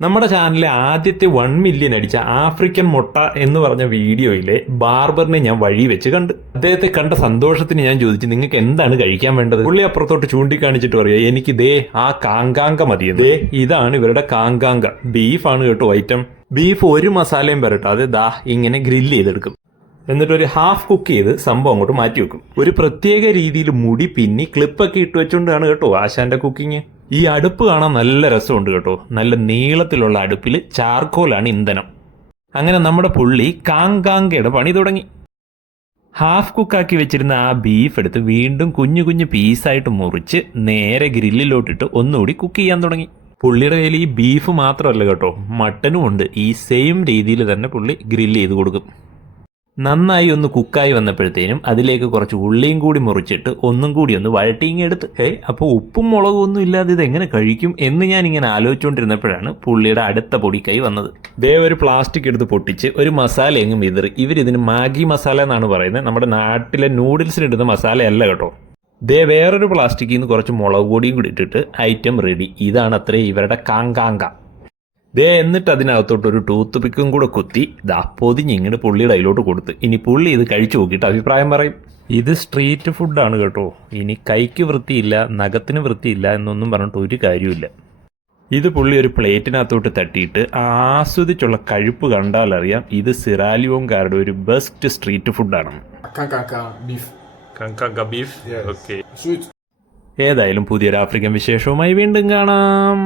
നമ്മുടെ ചാനലിലെ ആദ്യത്തെ 1 മില്യൺ അടിച്ച ആഫ്രിക്കൻ മുട്ട എന്ന് പറഞ്ഞ വീഡിയോയിലെ ബാർബറിനെ ഞാൻ വഴി വെച്ച് കണ്ട്. അദ്ദേഹത്തെ കണ്ട സന്തോഷത്തിന് ഞാൻ ചോദിച്ചു, നിങ്ങൾക്ക് എന്താണ് കഴിക്കാൻ വേണ്ടത്? പുള്ളി അപ്പുറത്തോട്ട് ചൂണ്ടിക്കാണിച്ചിട്ട് പറയാ, എനിക്ക് ദേ ആ കാങ്കാങ്ക മതിയത്. ദേ ഇതാണ് ഇവരുടെ കാങ്കാങ്ക. ബീഫാണ് കേട്ടോ ഐറ്റം. ബീഫ് ഒരു മസാലയും വരട്ടെ, അത് ദാ ഇങ്ങനെ ഗ്രില്ല് ചെയ്തെടുക്കും. എന്നിട്ട് ഒരു ഹാഫ് കുക്ക് ചെയ്ത് സംഭവം അങ്ങോട്ട് മാറ്റി വെക്കും. ഒരു പ്രത്യേക രീതിയിൽ മുടി പിന്നി ക്ലിപ്പൊക്കെ ഇട്ട് വെച്ചുകൊണ്ടാണ് കേട്ടോ ആശാന്റെ കുക്കിങ്. ഈ അടുപ്പ് കാണാൻ നല്ല രസമുണ്ട് കേട്ടോ. നല്ല നീളത്തിലുള്ള അടുപ്പിൽ ചാർക്കോലാണ് ഇന്ധനം. അങ്ങനെ നമ്മുടെ പുള്ളി കാങ്കാങ്കയുടെ പണി തുടങ്ങി. ഹാഫ് കുക്കാക്കി വെച്ചിരുന്ന ആ ബീഫ് എടുത്ത് വീണ്ടും കുഞ്ഞു കുഞ്ഞു പീസായിട്ട് മുറിച്ച് നേരെ ഗ്രില്ലിലോട്ടിട്ട് ഒന്നുകൂടി കുക്ക് ചെയ്യാൻ തുടങ്ങി. പുള്ളിയുടെ കയ്യിൽ ഈ ബീഫ് മാത്രമല്ല കേട്ടോ, മട്ടനും ഉണ്ട്. ഈ സെയിം രീതിയിൽ തന്നെ പുള്ളി ഗ്രില്ല് ചെയ്ത് കൊടുക്കും. നന്നായി ഒന്ന് കുക്കായി വന്നപ്പോഴത്തേനും അതിലേക്ക് കുറച്ച് ഉള്ളിയും കൂടി മുറിച്ചിട്ട് ഒന്നും കൂടി ഒന്ന് വഴട്ടിങ്ങെടുത്ത് അപ്പോൾ ഉപ്പും മുളകും ഒന്നും ഇല്ലാതെ ഇത് എങ്ങനെ കഴിക്കും എന്ന് ഞാൻ ഇങ്ങനെ ആലോചിച്ചുകൊണ്ടിരുന്നപ്പോഴാണ് പുള്ളിയുടെ അടുത്ത പൊടിക്കൈ വന്നത്. ദേ ഒരു പ്ലാസ്റ്റിക് എടുത്ത് പൊട്ടിച്ച് ഒരു മസാല എങ്ങും വിതറി. ഇവരിതിന് മാഗി മസാല എന്നാണ് പറയുന്നത്. നമ്മുടെ നാട്ടിലെ നൂഡിൽസിനിടുന്ന മസാലയല്ല കേട്ടോ. ദേ വേറൊരു പ്ലാസ്റ്റിക്കിൽ നിന്ന് കുറച്ച് മുളക് പൊടിയും കൂടി ഇട്ടിട്ട് ഐറ്റം റെഡി. ഇതാണ് അത്രേ ഇവരുടെ കാങ്കാങ്ക. ദേ എന്നിട്ട് അതിനകത്തോട്ട് ഒരു ടൂത്ത് പിക്കും കൂടെ കുത്തി ദാ പൊതിഞ്ഞിങ്ങോട്ട് പുള്ളിയുടെ കയ്യിലോട്ട് കൊടുത്ത്. ഇനി പുള്ളി ഇത് കഴിച്ചു നോക്കിയിട്ട് അഭിപ്രായം പറയും. ഇത് സ്ട്രീറ്റ് ഫുഡാണ് കേട്ടോ. ഇനി കൈക്ക് വൃത്തിയില്ല, നഖത്തിന് വൃത്തിയില്ല എന്നൊന്നും പറഞ്ഞിട്ട് ഒരു കാര്യമില്ല. ഇത് പുള്ളി ഒരു പ്ലേറ്റിനകത്തോട്ട് തട്ടിയിട്ട് ആസ്വദിച്ചുള്ള കഴിപ്പ് കണ്ടാലറിയാം ഇത് സിറാലിയോങ്കാരുടെ ഒരു ബെസ്റ്റ് സ്ട്രീറ്റ് ഫുഡാണ്. ഏതായാലും പുതിയൊരു ആഫ്രിക്കൻ വിശേഷവുമായി വീണ്ടും കാണാം.